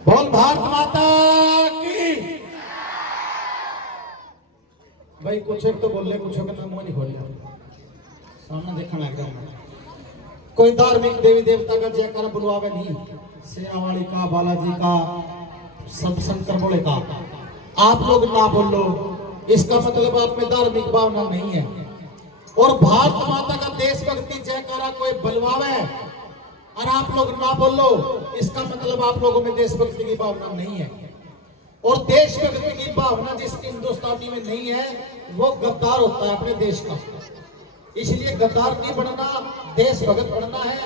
बोल भारत माता की। भाई कुछ एक तो बोल रहे, कुछ का नाम नहीं खोल लिया, सामने देखना है। कोई धार्मिक देवी देवता का जयकारा बुलवावे नहीं, सेनावाली का, बालाजी का, संत शंकर बोले का, आप लोग ना बोलो, इसका मतलब आप में धार्मिक भावना नहीं है। और भारत माता का देशभक्ति जयकारा कोई बुलवावे और आप लोग ना बोलो, इसका मतलब आप लोगों में देशभक्ति की भावना नहीं है। और देशभक्ति की भावना जिस हिंदुस्तानी में नहीं है वो गद्दार होता है अपने देश का। इसलिए गद्दार नहीं बनना, देशभक्त बनना है।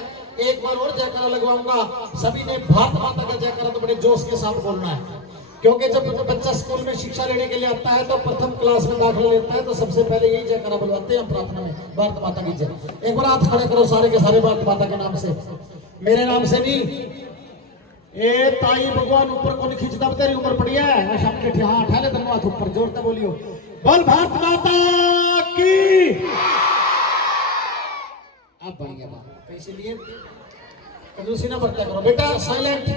एक बार और जयकारा लगवाऊंगा, सभी ने भारत माता का जयकारा तो बड़े जोश के साथ बोलना है, क्योंकि जब बच्चा स्कूल में शिक्षा लेने के लिए आता है तो प्रथम क्लास में दाखिला लेता है तो सबसे पहले यही जयकारा बुलवाते हैं प्रार्थना में, भारत माता की जय। एक बार हाथ खड़े करो सारे के सारे भारत माता के नाम से, मेरे नाम से नहीं। ए ताई भगवान ऊपर को खींच दब, तेरी उम्र बढ़िया है, मैं शाम के हाँ उठा ले दोनों हाथ ऊपर, जोर से बोलियो, बोल भारत माता की। अब बढ़िया बात, इसलिए कंजूसी ना बरता करो बेटा, साइलेंट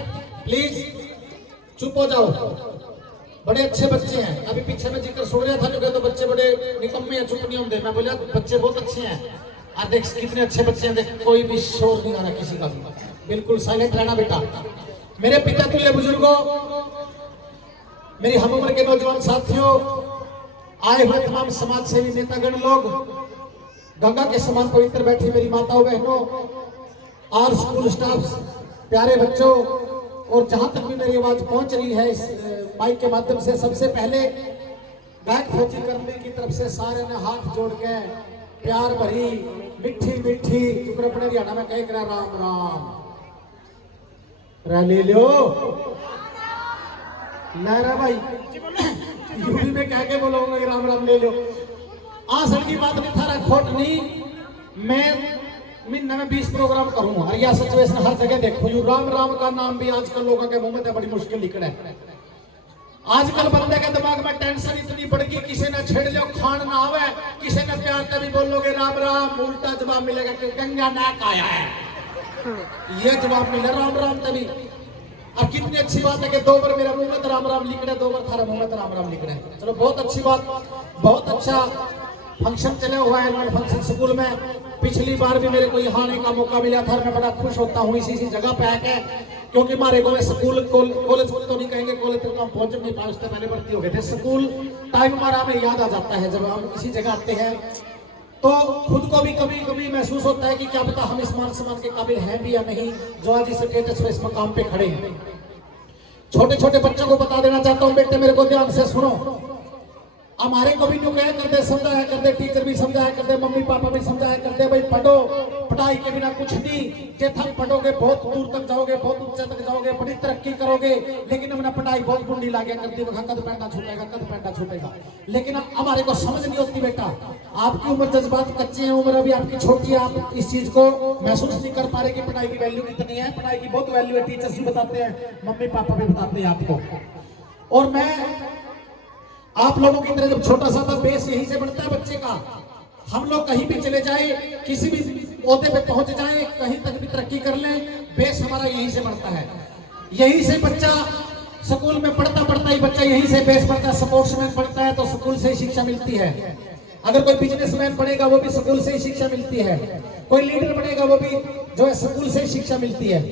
प्लीज, चुप हो जाओ। बड़े अच्छे बच्चे हैं, अभी पीछे में जिक्र सुन रहा था जो तो बच्चे बड़े निकम्मे हैं, चुप नहीं होंगे। मैं बोला बच्चे बहुत अच्छे हैं, और देख कितने अच्छे बच्चे हैं, देख कोई भी शोर नहीं आ रहा किसी का भी, बिल्कुल साइलेंट रहना बेटा। मेरे पिता तुल्य बुजुर्गों, मेरी हम उम्र के नौजवान साथियों, आए हुए तमाम समाज सेवी नेतागण लोग, गंगा के समान पवित्र बैठी मेरी माताओं बहनों और स्कूल स्टाफ, प्यारे बच्चों, और जहां तक भी मेरी आवाज पहुंच रही है इस माइक के माध्यम से, सबसे पहले गायक फौजी करने की तरफ से सारे ने हाथ जोड़ के प्यार भरी मिठी मिठी चुप अपने हरियाणा में कह कर राम राम ले लो लहरा भाई, यूपी में कह के बोलोगे राम राम ले लो। आसन की बात नहीं, थारा खोट नहीं। मैं महीने में 20 प्रोग्राम करूंगा, या सिचुएशन हर जगह देखो, यू राम राम का नाम भी आजकल लोगों के मुंह में तो बड़ी मुश्किल निकला है। आजकल बंदे के दिमाग में टेंशन इतनी बढ़ गई, किसी ने छेड़ लो खान ना आवे, किसी ने प्यार तभी बोलोगे राम राम, उल्टा जवाब मिलेगा कि गंगा नाक आया है, ये जवाब मिला राम राम तभी। अब कितनी अच्छी बात है कि 2 बार मेरा मुंह में तो राम राम लिख रहे, 2 बार थारा मुंह में तो राम राम लिख रहे। चलो बहुत अच्छी बात, बहुत अच्छा फंक्शन चले हुआ है एनुअल फंक्शन स्कूल में। पिछली बार भी मेरे को यहाँ आने का मौका मिला था, मैं बड़ा खुश होता हूँ इसी जगह पे आके, क्योंकि हमारे को स्कूल कॉलेज तो नहीं कहेंगे, कॉलेज तक हम पहुंच नहीं पाए, उससे पहले भर्ती हो गए थे। स्कूल टाइम हमारा हमें याद आ जाता है जब हम किसी जगह आते हैं, तो खुद को भी कभी कभी महसूस होता है कि क्या पता हम इस मान सम्मान के काबिल हैं भी या नहीं, जो आज इस स्टेटस पे इस मकाम पे खड़े हैं। छोटे छोटे बच्चों को बता देना चाहता हूँ, बेटे मेरे को ध्यान से सुनो, हमारे को भी जो कहा करते, समझाया करते, टीचर भी समझाया करते, मम्मी पापा भी समझाया करते, भाई पढ़ो, पढ़ाई के बिना कुछ नहीं, जे थक पढ़ोगे बहुत दूर तक जाओगे, बहुत ऊंचे तक जाओगे, बड़ी तरक्की करोगे। लेकिन हमने पढ़ाई बहुत बुंडी लागया करती, कद पैंटा छूटेगा, कद पैंटा छूटेगा, लेकिन हमारे को समझ नहीं होती। बेटा आपकी उम्र, जज्बात कच्चे हैं, उम्र अभी आपकी छोटी है, आप इस चीज को महसूस नहीं कर पा रहे कि पढ़ाई की वैल्यू कितनी है। पढ़ाई की बहुत वैल्यू है, टीचर्स भी बताते हैं, मम्मी पापा भी बताते हैं आपको। और मैं आप लोगों की तरह जब छोटा सा था, बेस यहीं से बनता है बच्चे का। हम लोग कहीं भी चले जाए, किसी भी ओहदे पे पहुंच जाए, कहीं तक भी तरक्की कर लें, बेस हमारा यहीं से बनता है। यहीं से बच्चा स्कूल में पढ़ता पढ़ता ही बच्चा यहीं से बेस बनता है। स्पोर्ट्समैन बनता है तो स्कूल से ही शिक्षा मिलती है, अगर कोई बिजनेसमैन बनेगा वो भी स्कूल से ही शिक्षा मिलती है, कोई लीडर बनेगा वो भी जो है स्कूल से ही शिक्षा मिलती है,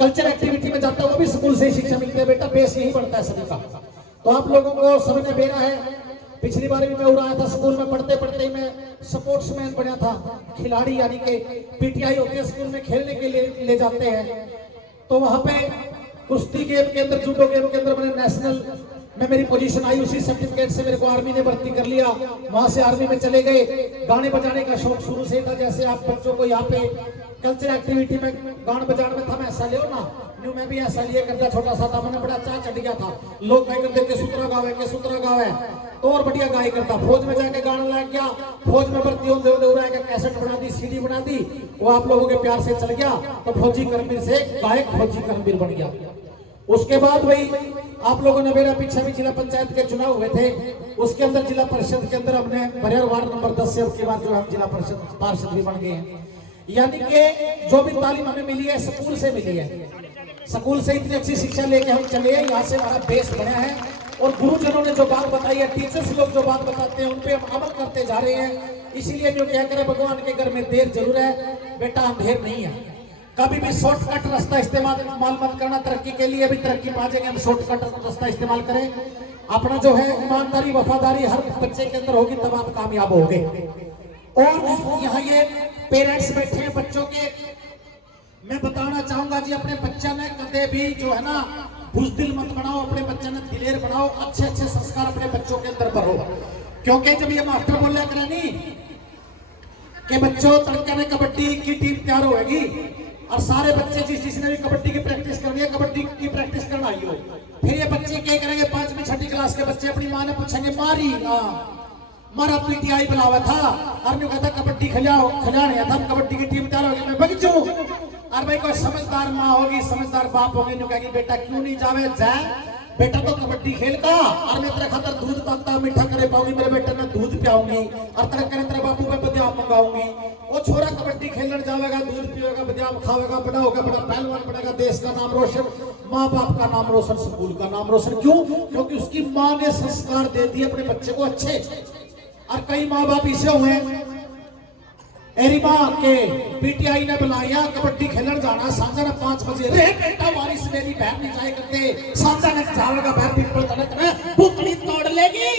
कल्चर एक्टिविटी में जाता है वो भी स्कूल से ही शिक्षा मिलती है। बेटा बेस यही बनता है सभी का। तो आप लोगों को सबने बेरा है, पिछली बार भी मैं उड़ाया था, स्कूल में पढ़ते पढ़ते मैं स्पोर्ट्समैन बना था, खिलाड़ी, यानी कि पीटीआई होती है स्कूल में खेलने के लिए ले जाते हैं, तो वहां पे कुश्ती गेम के अंदर, जूडो गेम के अंदर मैंने नेशनल में मेरी पोजीशन आई, उसी सर्टिफिकेट से मेरे को आर्मी ने भर्ती कर लिया। वहां से आर्मी में चले गए। गाने बजाने का शौक शुरू से था, जैसे आप बच्चों को यहाँ पे कल्चर एक्टिविटी में गान बजाने में था, मैं ऐसा लियो ना, मैं भी ऐसा लिए करता, छोटा सा था, मैंने बड़ा चाह चढ़ गया था। लोग कह करते के सूत्रा गावे, के सूत्रा गावे, तो और बढ़िया गाय करता। फौज में जाके गाना लग गया, फौज में भर्ती होते होते कैसेट बना दी, सीडी बना दी, वो आप लोगों के प्यार से चल गया, तो फौजी कर्मवीर से गायक फौजी कर्मवीर बन गया। उसके बाद वही आप लोगों ने, मेरा पीछे भी जिला पंचायत के चुनाव हुए थे, उसके अंदर जिला परिषद के अंदर हमने बरियार वार्ड नंबर 10 से उसके बाद जो हम जिला परिषद पार्षद भी बन गए हैं। यानी कि जो भी तालीम हमें मिली है स्कूल से मिली है। स्कूल से इतनी अच्छी शिक्षा लेके हम चले, यहाँ से हमारा बेस बना है और गुरुजनों ने जो बात बताई है, टीचर्स लोग जो बात बताते हैं उन पे हम अमल करते जा रहे हैं। इसीलिए जो क्या करें, भगवान के घर में देर जरूर है बेटा, अंधेर नहीं है। कभी भी शॉर्टकट रास्ता इस्तेमाल मत करना तरक्की के लिए। भी तरक्की पा जाएंगे हम शॉर्टकट रास्ता इस्तेमाल करें। अपना जो है ईमानदारी वफादारी हर बच्चे के अंदर होगी तब आप कामयाब होगे। और यहाँ ये पेरेंट्स बैठे हैं बच्चों के, मैं बताना चाहूंगा जी, अपने बच्चा ने कदे भी जो है ना बुजदिल मत बनाओ, अपने बच्चे ने दिलेर बनाओ, अच्छे अच्छे संस्कार अपने बच्चों के अंदर भरो। क्योंकि जब ये मास्टर बोल रहा नहीं कि बच्चों तड़के में कबड्डी की टीम तैयार होगी और सारे बच्चे जिसने भी कबड्डी की प्रैक्टिस करनी है कबड्डी की प्रैक्टिस करना आई हो, फिर ये बच्चे क्या करेंगे, 5वीं 6वीं क्लास के बच्चे अपनी माँ ने पूछेंगे मारी मारा पीटीआई बुलावा था और मैं कहता कबड्डी खिलाने था, कबड्डी की टीम तैयार होगी, मैं बगीचू। और भाई कोई समझदार माँ होगी, समझदार बाप होगी, नु कहेगी बेटा क्यों नहीं जावे, जाए बेटा तो कबड्डी खेल का, और मैं तेरे खातर दूध पाता मीठा करे पाऊंगी, मेरे बेटे ने दूध पियाऊंगी और तेरे करे तेरे बापू में बदाम मंगाऊंगी। वो छोरा कबड्डी खेलने जाएगा, दूध पिएगा, बदाम खाएगा, बड़ा होगा, बड़ा पहलवान बनेगा, देश का नाम रोशन, माँ बाप का नाम रोशन, स्कूल का नाम रोशन। क्यों? क्योंकि उसकी माँ ने संस्कार दे दिए अपने बच्चे को अच्छे। और कई माँ बाप इसे हुए, मेरी माँ के पीटीआई ने बुलाया कबड्डी खेलने जाना, सांझा ने 5 बजे, रे बेटा बारिश मेरी बहन नहीं जाए करते, सांझा ने जाएगा बहन पीपल तने भूतनी तोड़ लेगी।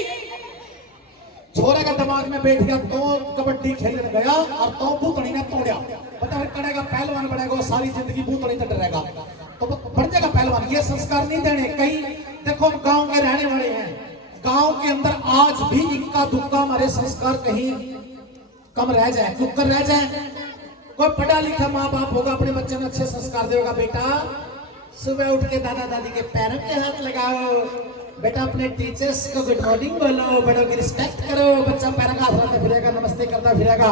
छोरे का दिमाग में बैठ गया, तो कबड्डी खेलने गया और तो भूतनी ने तोड़ा, पता फिर करेगा पहलवान बनेगा, सारी जिंदगी भूतनी से डरेगा तो बन जाएगा पहलवान। ये संस्कार नहीं देने। कई देखो हम गाँव के रहने वाले हैं, गांव के अंदर आज भी इक्का दुक्का हमारे संस्कार कहीं कम रह जाए, टुक्कर रह जाए। कोई पढ़ा लिखा माँ बाप होगा, अपने बच्चे में अच्छे संस्कार देगा, बेटा सुबह उठ के दादा दादी के पैरों पे हाथ लगाओ, बेटा अपने टीचर्स को गुड मॉर्निंग बोलो, बड़ों की रिस्पेक्ट करो, बच्चा पैरों का हाथ रखता फिरेगा, नमस्ते करता फिरेगा।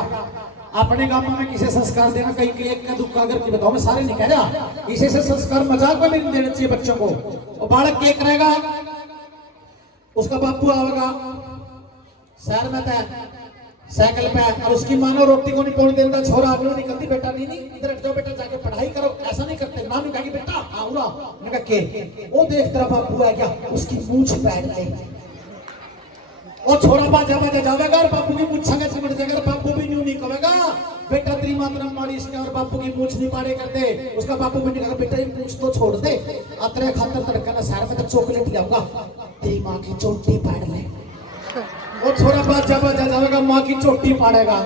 अपने गांव में किसे संस्कार देना, कहीं के एक का दुक्का अगर की बताओ, मैं सारे नहीं कह रहा, इसे से संस्कार मजाक में नहीं देना चाहिए बच्चों को। और बालक केक रहेगा, उसका बापू आवेगा शहर में था साइकिल पे, और उसकी मानो रोटी को नहीं पहुंच देता, छोरा आगे नहीं करती, बेटा नहीं इधर हट जाओ, बेटा जाके पढ़ाई करो, ऐसा नहीं करते। नाम कहेगी बेटा आऊरा, मैंने कहा के वो देख तेरा बापू है क्या, उसकी मूंछ बैठ गई, वो छोरा बाजा बाजा जावेगा और बापू की मूंछ संगे चिमट जाएगा, बापू भी न्यू नहीं कहेगा बेटा तेरी मातरम मारी इसके, और बापू की मूंछ नहीं पाड़े करते, उसका बापू भी नहीं कहेगा बेटा ये मूंछ तो छोड़ दे, अतरे खातर तड़का ना शहर में तो चॉकलेट लाऊंगा, तेरी माँ की चोटी पाड़ ले। वो छोरा बाजा बाजा जाएगा, माँ की चोटी पाड़ेगा,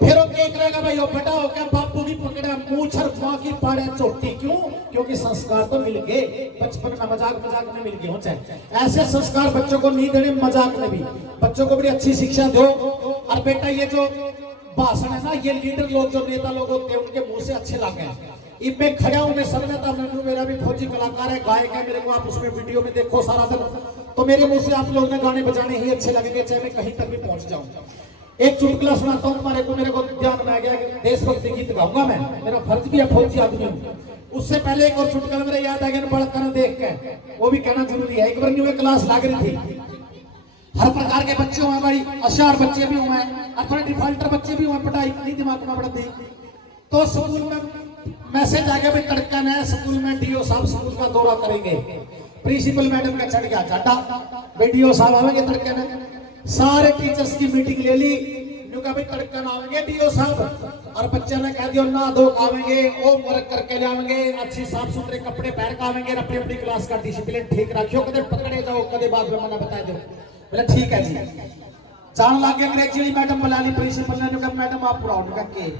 फिर वो क्या करेगा भाई, वो बेटा हो क्या बापू की पकड़ा मूंछ और माँ की पाड़े चोटी। क्यों? क्योंकि संस्कार तो मिल गए बचपन में, मजाक मजाक में मिल गए हो। चाहे ऐसे संस्कार बच्चों को नहीं देने, मजाक में भी बच्चों को बड़ी अच्छी शिक्षा दो। और बेटा ये जो भाषण है ना, ये लीडर लोग जो नेता लोग होते हैं उनके मुंह से अच्छे लगे। मैं खड़ा हूं, मैं सब नेता, मेरा भी फौजी कलाकार है, गायक है, मेरे को आप उसमें वीडियो में देखो सारा दिन, तो मेरे मुंह से आप लोग ने गाने बजाने ही अच्छे लगेंगे, चाहे मैं कहीं तक भी पहुंच जाऊं। एक चुटकुला सुनाता हूं तुम्हारे को, मेरे को ध्यान में आ गया कि देशभक्ति गीत गाऊंगा मैं, मेरा फर्ज भी है, फौजी आदमी हूं। उससे पहले एक और चुटकुला मेरे याद आ गया, बड़कर देख के, वो भी कहना जरूरी है। एक बार न्यू क्लास लग रही थी, हर प्रकार के बच्चे हुए, बड़ी होशियार बच्चे भी हुए और थोड़े डिफॉल्टर बच्चे भी हुए, पढ़ाई नहीं दिमाग में पड़ती। तो स्कूल में मैसेज आ गया भाई तड़कन है स्कूल में, डीओ साहब स्कूल का दौरा करेंगे। प्रिंसिपल मैडम का चढ़ गया जाटा, भाई डीओ साहब आवेंगे तड़कन है। सारे टीचर्स की मीटिंग ले ली, भाई तड़कन आवेंगे डीओ साहब, और बच्चे ने कह दिया ना दो आवेंगे, ओ वर्क करके जाएंगे, अच्छी साफ सुथरे कपड़े पहन के आवेंगे, अपनी अपनी क्लास का डिसिप्लिन ठीक रखियो, कदे पकड़े जाओ, कदे बाद में मना बता दो। बोला ठीक है जी। जान लागे अंग्रेजी मैडम बुला ली, प्रिंसिपल ने कहा मैडम आप पूरा उनका के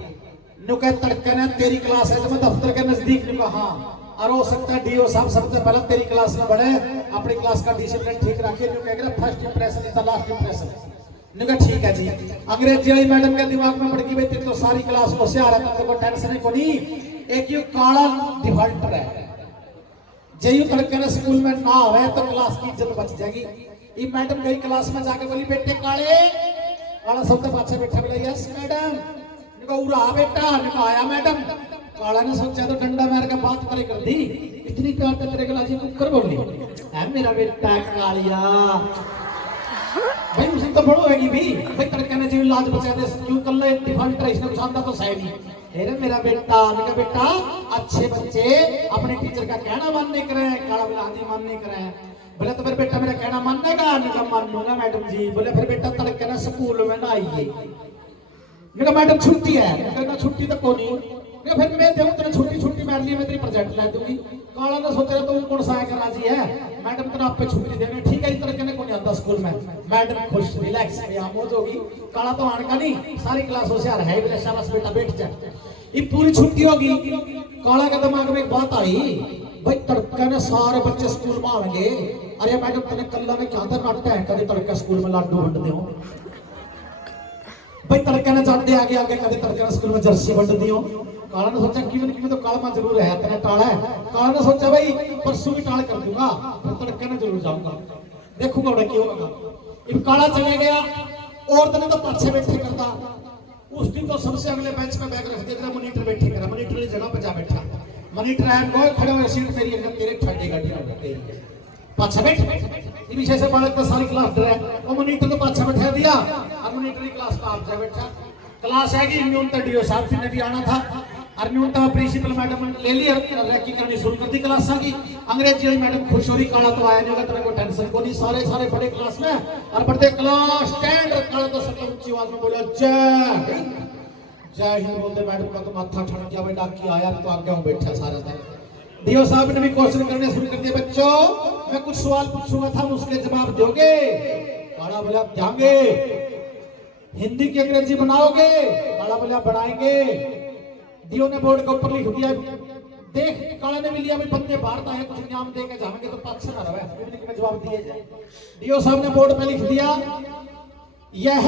नु कह तड़कन है तेरी क्लास है, तो मैं दफ्तर के नजदीक नु कहा हाँ, और हो सकता है डीओ साहब सबसे पहले तेरी क्लास में बढ़े, अपनी क्लास का डिसिप्लिन ठीक रखिए, नु कह first impression is the last impression. नु कहा ठीक है जी। अंग्रेजी वाली मैडम के दिमाग में पड़ गई भाई तेरी तो सारी क्लास होशियार है, तेरे को टेंशन को नहीं, एक यू काला डिफॉल्टर है, जेयू तड़कन स्कूल में ना आवे तो क्लास की इज्जत बच जाएगी। ये मैडम गई क्लास में जाके बोली बेटे काले, काला सबसे पाछे बैठा, बोला यस मैडम, उरा बेटा, आया मैडम। काला ने सोचा तो डंडा मार के बात करे कर दी, इतनी प्यार तो तेरे गला जी कुकर बोली है मेरा बेटा कालिया, भाई उसे तो बड़ो हैगी भी भाई तड़के ने जी लाज बचा दे, क्यों कर ले डिफॉल्टर इसने पसंदा तो सही नहीं, अरे मेरा बेटा, मैंने कहा बेटा अच्छे बच्चे अपने टीचर का कहना मान नहीं कर रहे हैं। काला बोला हाँ जी मान नहीं कर रहे हैं। बोले तो फिर बेटा मेरा कहना मानेगा? मैंने कहा मान लूंगा मैडम जी। बोले फिर बेटा तड़के ना स्कूल में ना आइए। मैंने कहा मैडम छुट्टी है। मैंने कहा छुट्टी तो कोई नहीं। फिर मैं देखूं तेरे छुट्टी मार ली, मैं तेरी प्रोजेक्ट ला दूंगी। काला ने सोचा तो कौन सा है राजी है, मैडम तेरा आप पे छुट्टी देंगे। ठीक है, इस तरह के कौन आता स्कूल में। मैडम खुश रिलैक्स मौज होगी। काला तो आने का नहीं, सारी क्लास होशियार है। बोले शाबाश बेटा बैठ जा। ये पूरी छुट्टी होगी। काला के दिमाग में एक बात आई, भाई तड़के ने सारे बच्चे स्कूल में आएंगे। अरे मैडम तेने कल्ला ने क्या था नाटक है, कभी तड़के स्कूल में लाडू बंट दो। भाई तड़के ने जाते आगे आगे कभी तड़के स्कूल में जर्सी बंट दियो। काला ने सोचा कि तो काला जरूर है, तेरा टाला है। काला ने सोचा भाई परसों भी टाल कर दूंगा, फिर तड़के ने जरूर जाऊंगा, देखूंगा उन्हें क्यों होगा। अब काला चले गया और तने तो पाछे बैठे करता। उस दिन तो सबसे अगले बेंच पे बैग रख दिया, मॉनिटर बैठे करा। मॉनिटर की जगह पे जा बैठा। मॉनिटर आया कोई खड़े हुए सीट मेरी एकदम तेरे ठंडी गाड़ी आ गई पाछे बैठ। ये विषय से बालक तो सारी क्लास डरा वो मॉनिटर को पाछे बैठा दिया और मॉनिटर की क्लास का आप जा बैठा। क्लास है कि न्यूनतम डीओ साहब जी ने भी आना था और न्यूनतम प्रिंसिपल मैडम ले ली और रैकी करनी शुरू कर दी क्लास की। अंग्रेजी वाली मैडम खुश हो रही, काला तो आया नहीं, तेरे को टेंशन को नहीं। सारे बड़े क्लास में और बढ़ते क्लास स्टैंड। काला तो सबसे ऊंची आवाज में बोला जय हिंद बोलते मैडम का तो माथा ठंड गया। भाई डाकी आया तो आगे हूं बैठा सारे दिन। डीओ साहब ने भी क्वेश्चन करने शुरू कर दिए। बच्चों मैं कुछ सवाल पूछूंगा था, उसके जवाब दोगे? काला बोला आप जाएंगे। हिंदी की अंग्रेजी बनाओगे? काला बोला बनाएंगे। डीओ ने बोर्ड के ऊपर लिख दिया। देख काला ने भी लिया भाई बंदे भारत आए, कुछ इनाम दे के जाएंगे तो अच्छा ना रहे, में जवाब दिए जाए। डीओ साहब ने बोर्ड पे लिख दिया यह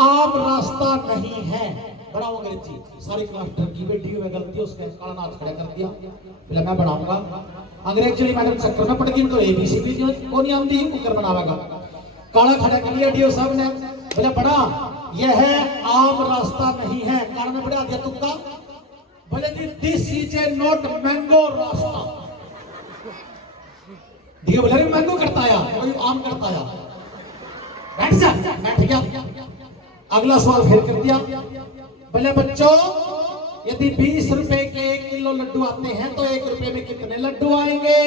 आम रास्ता नहीं है। बनाओ अंग्रेजी। सारी क्लास डर की बेटी हुई गलती, उसने काला हाथ खड़ा कर दिया। बोला मैं बनाऊंगा। अंग्रेजी मैडम चक्कर में पड़ गई तो एबीसीडी जो को नहीं आती कुकर बनावेगा। काला खड़ा कर लिया डीओ साहब ने। बोला बड़ा यह आम रास्ता नहीं है। काला ने बढ़ा दिया तुक्का। बोले जी this is a not mango रास्ता। डीओ बोले मैंगो करता आया, कोई आम करता आया। बैठ जा। बैठ गया। अगला सवाल फिर कर दिया। बोले बच्चों यदि 20 रुपए के 1 किलो लड्डू आते हैं तो 1 रुपए में कितने लड्डू आएंगे?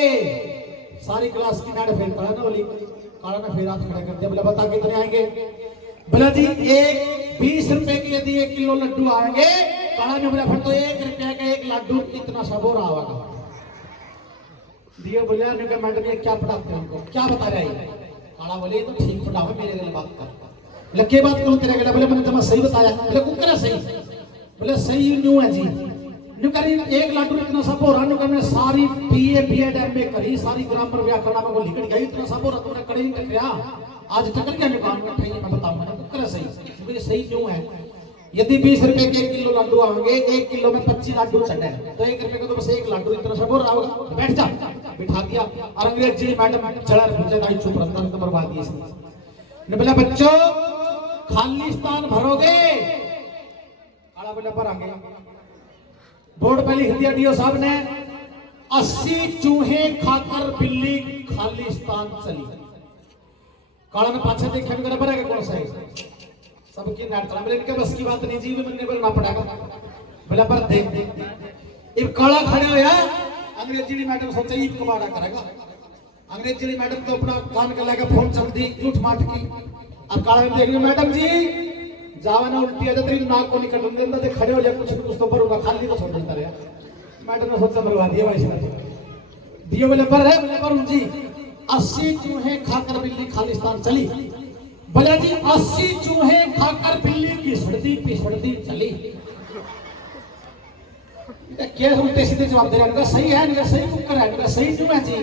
सारी क्लास की नाड़ फेरता है ना बोली। काला ने फिर हाथ खड़ा कर दिया। बोला बता कितने आएंगे? बोला जी 20 रुपए के यदि 1 किलो लड्डू आएंगे। काला ने बोला फिर तो 1 रुपए का 1 लड्डू कितना सबोर आएगा? डीओ बोला मैडम ये क्या पढ़ाते हैं उनको, क्या बता रहे हैं? काला बोले तो ठीक पढ़ाओ, मेरे गले बात कर। लगे बात करूं तेरे गले? बोले मैंने तुम्हें सही बताया। बोले कुकर सही? बोले सही न्यू है जी। न्यू करी 1 लड्डू इतना सब हो रहा। न्यू कर सारी बीए बीएड एमए करी, सारी ग्रामर व्याकरण में वो लिख गई, इतना सब हो रहा। तुमने कड़ी नहीं टकराया, आज टकर गया दुकान में ठही। मैं बताऊंगा ना कुकर सही? मुझे सही क्यों है? यदि 20 रुपए के 1 किलो लड्डू आएंगे, 1 किलो में 25 लड्डू चढ़े तो 1 रुपए का तो बस 1 लड्डू इतना सब हो रहा होगा। बैठ जा। बिठा दिया और अंग्रेजी मैडम चढ़ा पूछे चुप रहता तो बर्बाद दी इसने। बोला बच्चों खाली स्थान भरोगे? काला बोला भरांगे। बोर्ड पे लिख दिया डीओ साहब ने 80 चूहे खाकर बिल्ली खाली स्थान चली। काला ने पाछे देखा मेरा भरेगा कौन सा है? सबकी नाट चला। बोले इनके बस की बात नहीं जी, मैंने भरना पड़ेगा। बोला पर देख एक काला खड़े हो यार। अंग्रेजी मैडम सोचा ईद कबाड़ा करेगा। अंग्रेजी मैडम तो अपना कान कर लेगा, फोन चल दी झूठ माट की। अब काला ने देख लिया मैडम जी जावा ना उल्टी आ जाती नाक को निकल देता थे, खड़े हो जाए कुछ तो भरूंगा, खाली तो छोड़ देता रहा। मैडम ने सोचा भरवा दिया वैसे दिए। बोले पर है? बोले पर जी 80 चूहे खाकर बिल्ली खालिस्तान चली। बोले जी 80 चूहे खाकर बिल्ली की पिसड़ती चली। क्या उल्टे सीधे जवाब दे रहा है? सही है ना? सही कुकर है? सही क्यों है जी?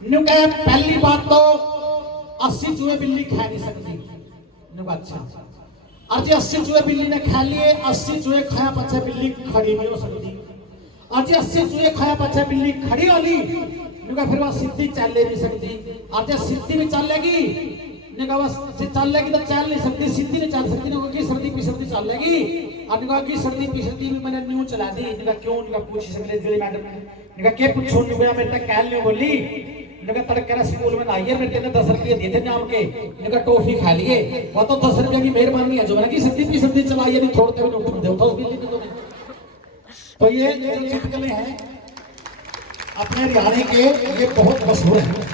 पहली बात तो 80 चूहे बिल्ली खा नहीं सकती। अच्छा और जी 80 चूहे बिल्ली ने खा लिए, 80 चूहे खाया पछे बिल्ली खड़ी नहीं हो सकती। और जी 80 चूहे खाया पछे बिल्ली खड़ी हो ली फिर वह सीधी चल नहीं सकती। और जब सीधी भी चलेगी चलेगी तो चल नहीं सकती, सीधी नहीं चल सकती। ने सर्दी पिसर्दी चलेगी और की सर्दी पिसर्दी भी मैंने न्यू चला दी। क्यों पूछ सकते मैडम ने क्या पूछो? मेरे तक कह बोली तड़के स्कूल में आइए, मेरे 10 रुपये दिए थे नाम के। टॉफी खा लिए, वो तो 10 रुपये की मेहरबानी है जो मैंने की सर्दी पिसर्दी चलाई है। नहीं छोड़ते हुए दे तो ये जो चुटकुले हैं अपने हरियाणा के, ये बहुत मशहूर है,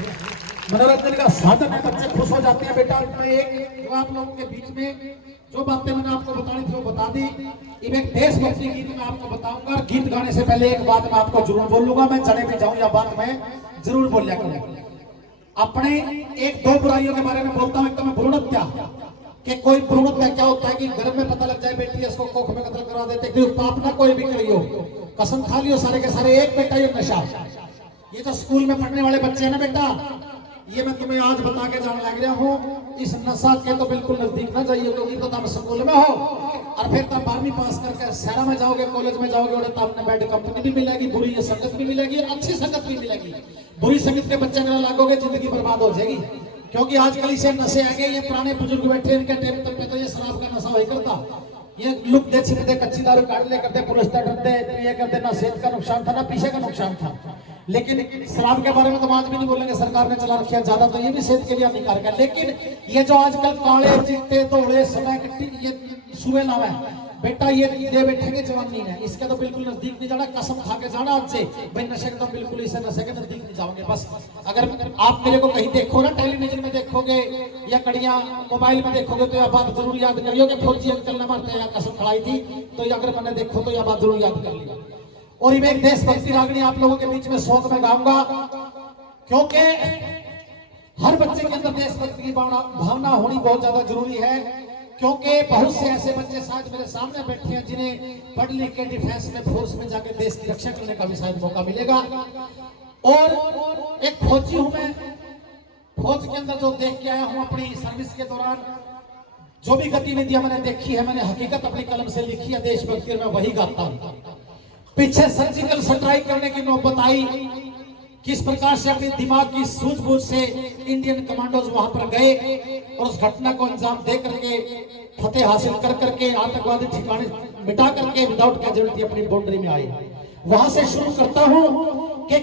मनोरंजन का साधन है, बच्चे खुश हो जाते हैं। बेटा मैं एक जो आप लोगों के बीच में जो बातें मैंने आपको बतानी थी वो बता दी। अब एक देशभक्ति गीत मैं आपको बताऊंगा। गीत गाने से पहले एक बात मैं आपको जरूर बोलूंगा, मैं चढ़े भी जाऊं या बात मैं जरूर बोलिया करूंगा। अपने एक दो बुराइयों के बारे में बोलता हूं। एक तो मैं भ्रूण हत्या, कि कोई भ्रूण हत्या क्या होता है कि घर में पता लग जाए बेटी इसको कोख में कत्ल करा देते, कि पाप ना कोई भी करियो, कसम खा लियो सारे के सारे। एक बेटा ये नशा, ये जो स्कूल में पढ़ने वाले बच्चे हैं ना बेटा, ये मैं तुम्हें आज बता के जाने लग रहा हूँ, इस नशा के तो बिल्कुल नजदीक ना जाइए, क्योंकि तो तुम स्कूल में हो और फिर तुम 12वीं पास करके शहर में जाओगे, कॉलेज में जाओगे, और तुमने बैड कंपनी भी मिलेगी, बुरी संगत भी मिलेगी, अच्छी संगत भी मिलेगी। बुरी संगत के बच्चे में लागोगे जिंदगी बर्बाद हो जाएगी। क्योंकि आजकल इसे नशे आ गए, ये पुराने बुजुर्ग बैठे इनके टाइम तक पे तो ये शराब का नशा वही करता, ये लुक दे छिपते कच्ची दारू काट ले करते, पुलिस डरते, ये करते, ना सेहत का नुकसान था ना पीछे का नुकसान था। लेकिन शराब के बारे में तो आज भी नहीं बोलेंगे, सरकार ने चला रखा ज्यादा, तो ये भी सेहत के लिए हानिकारक है। लेकिन ये जो आजकल काले चिट्टे तोड़े समय ये सुबह नाम है बेटा, ये बैठेंगे जवानी है, इसके तो बिल्कुल नजदीक नहीं जाना, कसम खा के जाना आज से भाई, नशे के तो बिल्कुल इसे नशे के नजदीक नहीं जाओगे। बस अगर आप मेरे को कहीं देखो ना, टेलीविजन में देखोगे या कड़ियां मोबाइल में देखोगे, तो यह बात जरूर याद करियो कि फौजी अंकल ने मारते या कसम खड़ाई थी, तो अगर मैंने देखो तो यह बात जरूर याद कर लिया। और ये एक देशभक्ति रागनी आप लोगों के बीच में शौक में गाऊंगा, क्योंकि हर बच्चे के अंदर देशभक्ति की भावना होनी बहुत ज्यादा जरूरी है। क्योंकि बहुत से ऐसे बच्चे शायद मेरे सामने बैठे हैं जिन्हें पढ़ लिख के डिफेंस में फोर्स में जाके देश की रक्षा करने का भी शायद मौका मिलेगा। और एक फौजी हूं मैं, फौज के अंदर जो देख के आया हूं अपनी सर्विस के दौरान, जो भी गतिविधियां मैंने देखी है, मैंने हकीकत अपनी कलम से लिखी है, देशभक्ति में वही गाता हूं। पीछे सर्जिकल स्ट्राइक करने की नौबत आई, किस प्रकार से अपने दिमाग की सूझबूझ से इंडियन कमांडोज वहां पर गए और उस घटना को अंजाम दे करके फतेह हासिल कर करके आतंकवादी ठिकाने मिटा करके विदाउट कैजुअलिटी अपनी बाउंड्री में आए। वहां से शुरू करता हूं कि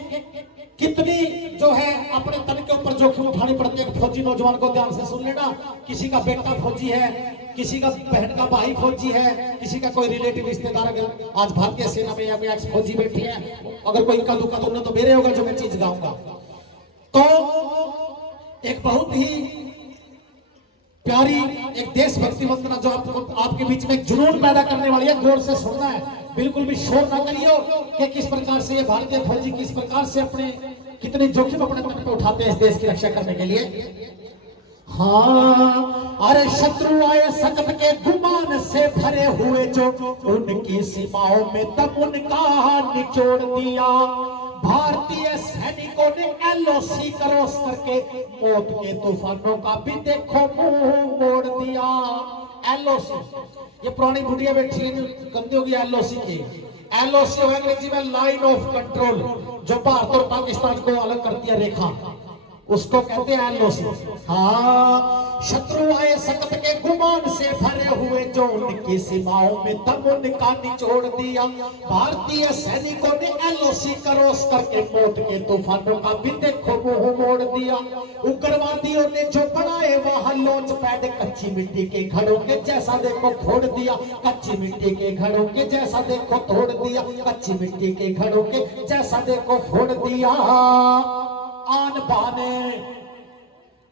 कितनी जो है अपने तन के ऊपर जोखिम उठानी पड़ती है। फौजी नौजवान को ध्यान से सुन लेना, किसी का बेटा फौजी है, किसी का बहन का भाई फौजी है, किसी का कोई रिलेटिव रिश्तेदार अगर आज भारतीय सेना में या कोई एक्स फौजी बैठी है, अगर कोई इक्का दुक्का तो उन्हें तो मेरे होगा जो मैं चीज गाऊंगा। तो एक बहुत ही प्यारी एक देशभक्ति वंदना जो आपके बीच में जुनून पैदा करने वाली है, गौर से सुनना है, बिल्कुल भी शोर ना करियो कि किस प्रकार से ये भारतीय फौजी किस प्रकार से अपने कितने जोखिम अपने तन पे उठाते हैं इस देश की रक्षा करने के लिए। हाँ, अरे शत्रु आए सकत के गुमान से भरे हुए जो उनकी सीमाओं में तब उनका निचोड़ दिया। भारतीय सैनिकों ने एलओसी क्रॉस करके मौत के तूफानों का भी देखो मुंह मोड़ दिया। एलओसी, ये पुरानी बुढ़िया बैठी है गंदी होगी एलओसी की। एलओसी है अंग्रेजी में लाइन ऑफ कंट्रोल, जो भारत और पाकिस्तान को अलग करती है रेखा, उसको कहते हैं एलओसी। हाँ, शत्रु आए सकत के गुमान से भरे हुए जो उनकी सीमाओं में तब उनका निचोड़ दिया। भारतीय सैनिकों ने एलओसी क्रॉस करके मौत के तूफानों का भी देखो मुंह मोड़ दिया। उग्रवादियों ने जो बनाए वहां लॉन्च पैड कच्ची मिट्टी के घरों के जैसा देखो फोड़ दिया। कच्ची मिट्टी के घरों के जैसा देखो तोड़ दिया। कच्ची मिट्टी के घरों के जैसा देखो फोड़ दिया। आन बाने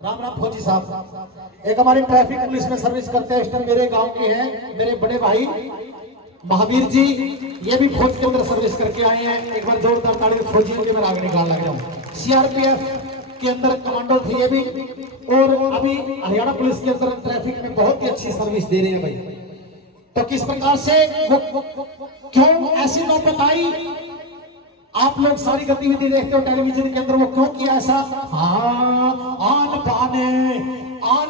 राम राम फौजी साहब, एक हमारे ट्रैफिक पुलिस में सर्विस करते हैं, इस टाइम मेरे गांव के हैं, मेरे बड़े भाई महावीर जी, ये भी फौज के अंदर सर्विस करके आए हैं। एक बार जोरदार ताली फौजियों के मैं आगे निकाल लग जाऊं। सीआरपीएफ के अंदर कमांडो थे ये भी, और अभी हरियाणा पुलिस के अंदर ट्रैफिक में बहुत ही अच्छी सर्विस दे रहे हैं भाई। तो किस प्रकार से वो क्यों ऐसी नौबत आई, आप लोग सारी गतिविधि देखते हो टेलीविजन के अंदर, वो क्यों किया ऐसा। हाँ, आन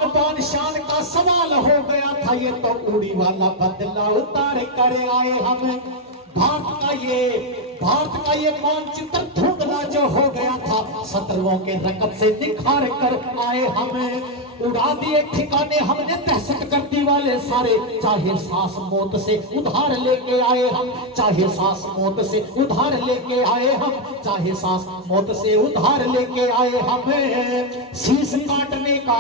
बान शान का सवाल हो गया था, ये तो उड़ी वाला बदला उतार कर आए हमें। भारत का ये मानचित्र धुंधला जो हो गया था, शत्रुओं के रकब से निखार कर आए हमें। उड़ा दिए ठिकाने हमने दहशत गर्दी वाले सारे, चाहे सांस मौत से उधार लेके आए हम। चाहे सांस मौत से उधार लेके आए हम। चाहे सांस मौत से उधार लेके आए हमें। शीश काटने का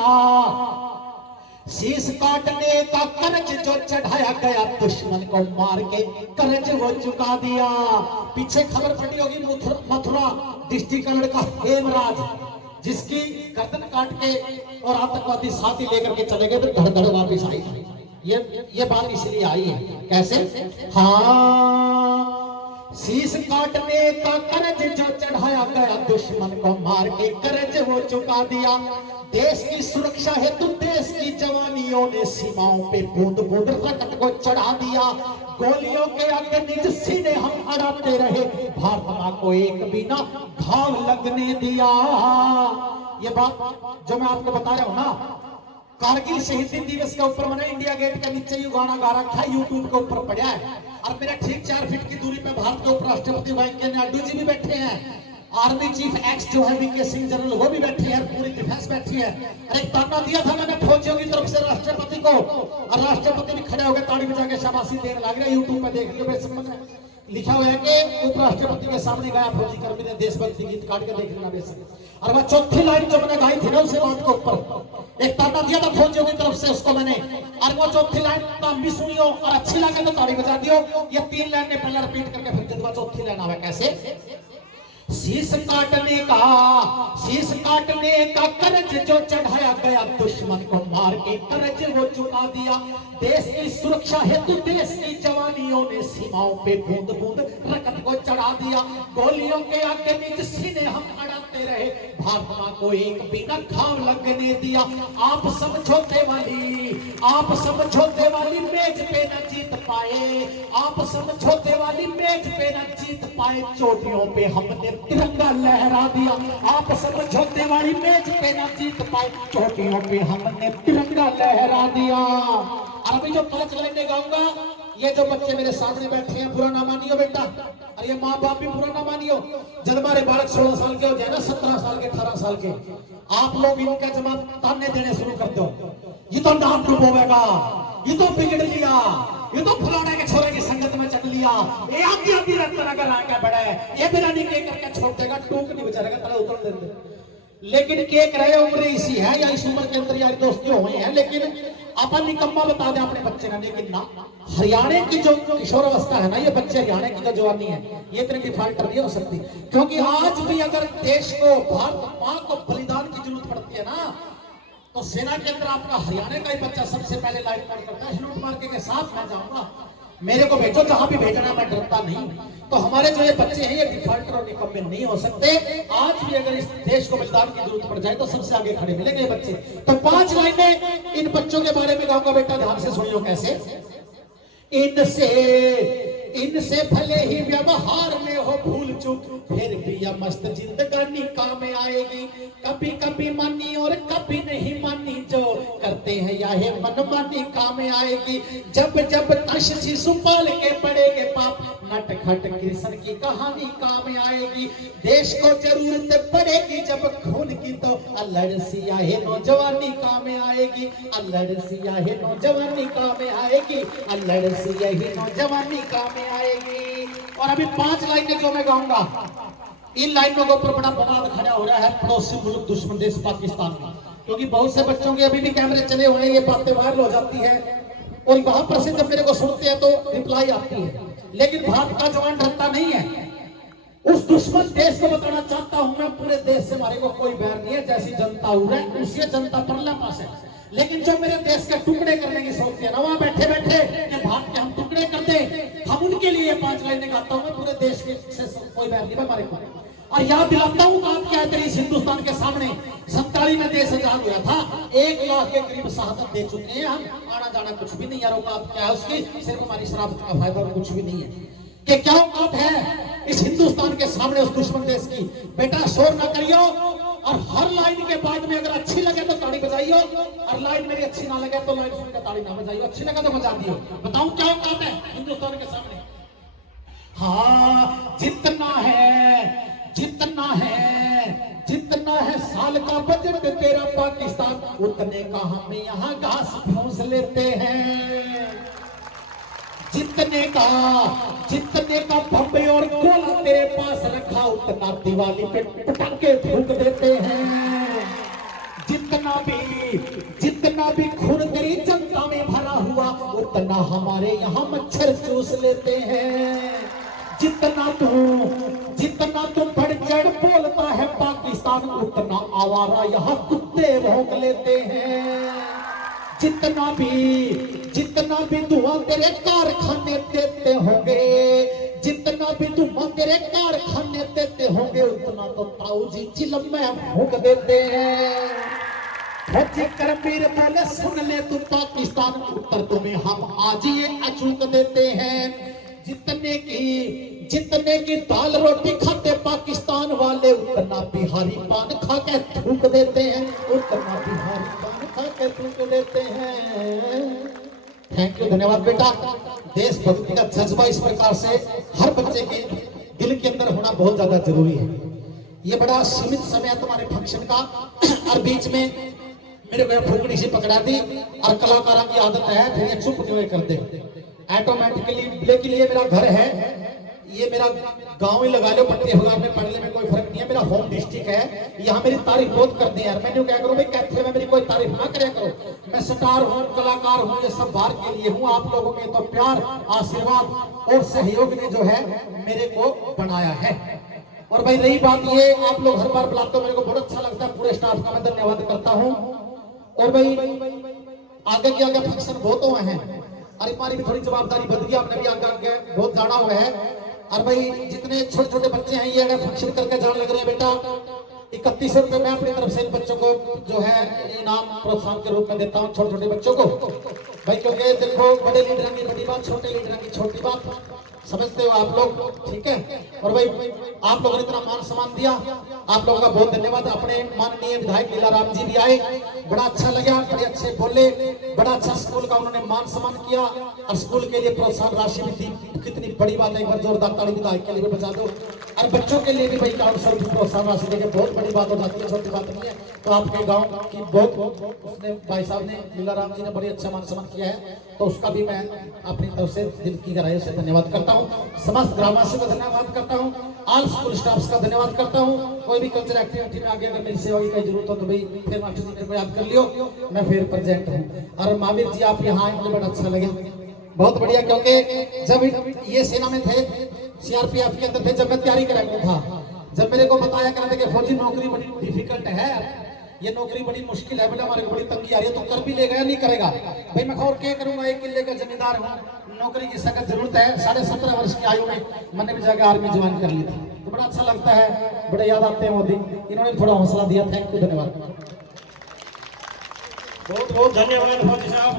शीश काटने का कर्ज जो चढ़ाया गया दुश्मन को मार के कर्ज वो चुका दिया। पीछे खबर पड़ी होगी मथुरा डिस्ट्रिक्ट का लड़का हेमराज, जिसकी गर्दन काट के और आतंकवादी साथी लेकर के चले गए, तो धड़ धड़ वापिस आई। ये बात इसलिए आई है, कैसे? हाँ, शीश काटने का कर्ज जो चढ़ाया गया दुश्मन को मार के कर्ज वो चुका दिया। देश की सुरक्षा हेतु देश की जवानियों ने सीमाओं पे बूंद बूंद रक्त को चढ़ा दिया। गोलियों के आगे निज सीने हम अड़ाते रहे, भारत मां को एक भी ना घाव लगने दिया। ये बात जो मैं आपको बता रहा हूं ना, कारगिल शहीदी दिवस के ऊपर मैंने इंडिया गेट के नीचे ये गाना गा रखा है, यूट्यूब के ऊपर पड़ा है। और मेरे ठीक 4 फीट की दूरी पे भारत के उपराष्ट्रपति वेंकैया नायडू जी भी बैठे हैं, आर्मी चीफ एक्स जो है वीके सिंह जनरल वो भी बैठी है, पूरी डिफेंस बैठी है। और एक ताना दिया था मैंने फौजियों की तरफ से राष्ट्रपति को, और राष्ट्रपति भी खड़े होकर ताड़ी बजा के शाबाशी देने लग रहे। यूट्यूब पे देख लियो, बेशक लिखा हुआ है कि उपराष्ट्रपति के सामने गया फौजी कर्मी ने देशभक्ति गीत काट के देख लेना बेशक। और वह चौथी लाइन जो मैंने गाई थी ना उसे बात के ऊपर एक ताना दिया था फौजियों की तरफ से उसको मैंने, और वो चौथी लाइन काम भी सुनियो और अच्छी लगे तो ताड़ी बजा दियो। ये 3 लाइन ने पहले रिपीट करके फिर जब चौथी लाइन आवे कैसे? शीश काटने का कर्ज जो चढ़ाया गया दुश्मन को मार के कर्ज वो चुका दिया। देश की सुरक्षा हेतु देश की जवानियों ने सीमाओं पे बूंद बूंद रक्त को चढ़ा दिया। गोलियों के आगे निज सीने हम अड़ाते रहे, भारत मां को एक भी न घाव लगने दिया। आप समझौते वाली मेज पे न जीत पाए, आप समझौते वाली मेज पे न जीत पाए, चोटियों पे हमने तिरंगा लहरा दिया। आप समझौते वाली मेज पे न जीत पाए, चोटियों पे हमने तिरंगा लहरा दिया। और अभी जो 5 लाइनें गाऊंगा, ये जो बच्चे मेरे सामने बैठे हैं बुरा ना मानियो बेटा, और ये माँ बाप भी बुरा ना मानियो। जब हमारे बालक 16 साल के हो जाए ना, 17 साल के 18 साल के, आप लोग इनका जवाब ताने देने शुरू कर दो। ये तो नाम डूबोगा, ये तो बिगड़ लिया, ये तो फलाने के छोरे की संगत में चल लिया, ये आधी रात अगर आगे बढ़े ये बिना निके करके छोड़ देगा, टूक नहीं बचाएगा, तले उतर देंगे। लेकिन के रहे उम्र इसी है या इस उम्र के अंदर यार दोस्ती हुए हैं, लेकिन अपन निकम्मा बता दें अपने बच्चे ने। लेकिन ना, हरियाणा की जो किशोर अवस्था है ना, ये बच्चे हरियाणा की जो जवानी है, ये इतनी डिफॉल्टर नहीं हो सकती। क्योंकि आज भी अगर देश को, भारत मां को बलिदान की जरूरत पड़ती है ना, तो सेना के अंदर आपका हरियाणा का ही बच्चा सबसे पहले लाइन पार करता है। लूट मार के साथ मैं जाऊंगा, मेरे को भेजो जहां भी भेजना, मैं डरता नहीं। तो हमारे जो ये बच्चे हैं ये डिफॉल्टर और निकम्मे नहीं हो सकते। आज भी अगर इस देश को बलिदान की जरूरत पड़ जाए तो सबसे आगे खड़े मिलेंगे ये बच्चे। तो 5 लाइनें इन बच्चों के बारे में गाऊंगा बेटा, ध्यान से सुनियो कैसे। इनसे भले ही व्यवहार में हो भूल चूक, फिर भी यह मस्त जिंदगानी काम आएगी। कभी कभी मानी और कभी नहीं मानी, जो करते हैं यह मनमानी काम आएगी। जब जब तश शिशु पाल के पड़ेंगे पाप, नटखट कृष्ण की कहानी काम आएगी। देश को जरूरत पड़ेगी जब खून की, तो अल्लड़ सियाहे नौजवानी काम आएगी। अल्लड़ सियाहे नौजवानी काम आएगी, अल्लड़ सियाही नौजवानी काम आएगी। और अभी 5 लाइनें जो मैं गाऊंगा, इन लाइनों के ऊपर बड़ा बवाल खड़ा हो रहा है पड़ोसी मुल्क दुश्मन देश पाकिस्तान में। क्योंकि बहुत से बच्चों के अभी भी कैमरे चले हुए हैं, ये बातें वायरल हो जाती है और वहां पर से जब मेरे को सुनते हैं तो रिप्लाई आती है। लेकिन भारत का जवान डरता नहीं है। उस दुश्मन देश को बताना चाहता हूं मैं, पूरे देश से हमारे को कोई बैर नहीं है। जैसी जनता हो रहा है उसी जनता परला पास है। लेकिन जो मेरे देश के टुकड़े करने की सोचते हैं ना, वहां बैठे बैठे ये भारत के हम टुकड़े कर दे, हम उनके लिए 5 लाइनें गाता हूं मैं। पूरे देश के से कोई बैर नहीं हमारे को। और याद दिलाता हूं बात क्या है तेरी, हिंदुस्तान के सामने 47 में देश आजाद हुआ था, 1 लाख के करीब शहादत दे चुके हैं हम। आना जाना कुछ भी नहीं है, औकात क्या है उसकी, सिर्फ हमारी शराफत का फायदा और कुछ भी नहीं है। कि क्या औकात है इस हिंदुस्तान के सामने उस दुश्मन देश की। बेटा शोर ना करियो, और हर लाइन के बाद में अगर अच्छी लगे तो ताड़ी बजाइयो, और लाइन मेरी अच्छी ना लगे तो लाइन सुनकर ताड़ी ना बजाइयो, अच्छी लगे तो बजा दियो। बताऊं क्या औकात है हिंदुस्तान के सामने। हाँ, जितना है साल का बजट तेरा पाकिस्तान, उतने का हम यहाँ घास फूस लेते हैं। जितने का बम्बे और गोला तेरे पास रखा, उतना दिवाली पे पटाखे फूंक देते हैं। जितना जितना भी खून तेरी जनता में भरा हुआ उतना हमारे यहाँ मच्छर चूस लेते हैं। जितना तू बढ़ चढ़ बोलता है पाकिस्तान उतना आवारा यहाँ कुत्ते भौंक लेते हैं। जितना भी धुआं तेरे कारखाने देते होंगे, जितना भी धुआं तेरे कारखाने देते होंगे उतना तो ताऊ जी चिलम में फूंक देते हैं। फौजी करबीर बोले सुन ले तू पाकिस्तान उत्तर तुम्हें हम आज ये अचूक देते हैं। जितने की दाल रोटी खाते पाकिस्तान वाले उतना बिहारी पान खा के थूक देते हैं, उतना बिहारी पान खा के थूक देते हैं। थैंक यू, धन्यवाद बेटा। देशभक्ति का जज्बा इस प्रकार से हर बच्चे के दिल के अंदर होना बहुत ज्यादा जरूरी है। ये बड़ा सीमित समय है तुम्हारे फंक्शन का और बीच में मेरे को फूकनी सी पकड़ा दी और कलाकारों की आदत है फिर चुप हुए कर दे ऑटोमेटिकली। लेकिन ये मेरा घर है, ये मेरा गांव ही लगा लो, पट्टी हजार में पढ़ने में कोई फर्क नहीं है। मेरा होम डिस्ट्रिक्ट है, यहाँ मेरी तारीफ बहुत करते हैं यार। मैंने क्या करूँ भाई, कैथल में मेरी कोई तारीफ ना करे करो। मैं स्टार हूँ, कलाकार हूँ, ये सब बाहर के लिए हूँ। आप लोगों के तो प्यार, आशीर्वाद और सहयोग ने जो है मेरे को बनाया है। और भाई रही बात ये, आप लोग हर बार बुलाते हो, मेरे को बहुत अच्छा लगता है। पूरे स्टाफ का मैं धन्यवाद करता हूँ। और भाई आगे के आगे फंक्शन बहुत हुए हैं और हमारी भी थोड़ी जवाबदारी बढ़ गई, आपने भी आगे बहुत जाना हुआ है। और भाई जितने छोटे छोटे बच्चे हैं ये अगर फंक्शन करके जाने लग रहे हैं बेटा, 3100 रुपए मैं अपनी तरफ से इन बच्चों को जो है इनाम प्रोत्साहन के रूप में देता हूँ, छोटे छोटे बच्चों को भाई। क्योंकि देखो बड़े लीडर की बड़ी बात, छोटे लीडर की छोटी बात, समझते हो आप लोग, ठीक है। और भाई आप लोगों ने इतना मान सम्मान दिया, आप लोगों का बहुत धन्यवाद। अपने माननीय विधायक लीलाराम जी भी आए, बड़ा अच्छा लगा, बड़े अच्छे बोले, बड़ा अच्छा स्कूल का उन्होंने मान सम्मान किया और स्कूल के लिए प्रोत्साहन राशि भी दी। कितनी बड़ी बात है, एक बार जोरदार ताली विधायक के लिए भी बजा दो। और बच्चों के लिए भी भाई 400 रुपये प्रोत्साहन राशि देकर बहुत बड़ी बात हो जाती है, छोटी बात नहीं है। तो आपके गाँव की बहुत उसने भाई साहब ने, लीलाराम जी ने बड़ी अच्छा मान सम्मान किया है, तो उसका भी मैं अपनी तरफ से दिल की गहराई से धन्यवाद करता हूँ। समस्त ग्रामवासियों का धन्यवाद करता हूँ, ऑल स्कूल स्टाफ का धन्यवाद करता हूँ। कोई भी कल्चर एक्टिविटी में आगे अगर मेरी सेवा की कोई जरूरत हो तो भाई फिर मास्टर जी मेरे को याद कर लियो, मैं फिर प्रेजेंट हूँ। और महावीर जी आप यहाँ आए, मुझे बड़ा अच्छा लगे, बहुत बढ़िया। क्योंकि जब ये सेना में थे, सीआरपीएफ के अंदर थे, जब मैं तैयारी करा था, जब मेरे को बताया करा था कि फौजी नौकरी बड़ी डिफिकल्ट है, ये नौकरी बड़ी मुश्किल है, बोले हमारे को बड़ी तंगी आ रही है, तो कर भी ले गया, नहीं करेगा भाई। मैं और क्या करूंगा, एक किले का जमींदार हूँ, नौकरी की सख्त जरूरत है। 17.5 वर्ष की आयु में मैंने भी जाकर आर्मी ज्वाइन कर ली थी, तो बड़ा अच्छा लगता है, बड़े याद आते हैं वो दिन। इन्होंने थोड़ा हौसला दिया, थैंक यू, धन्यवाद। बहुत बहुत धन्यवाद फौजी साहब।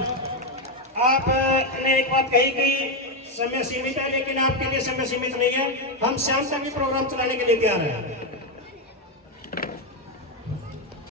आपने एक बात कही कि समय सीमित है, लेकिन आपके लिए समय सीमित नहीं है। हम शाम तक भी प्रोग्राम चलाने के लिए तैयार हैं।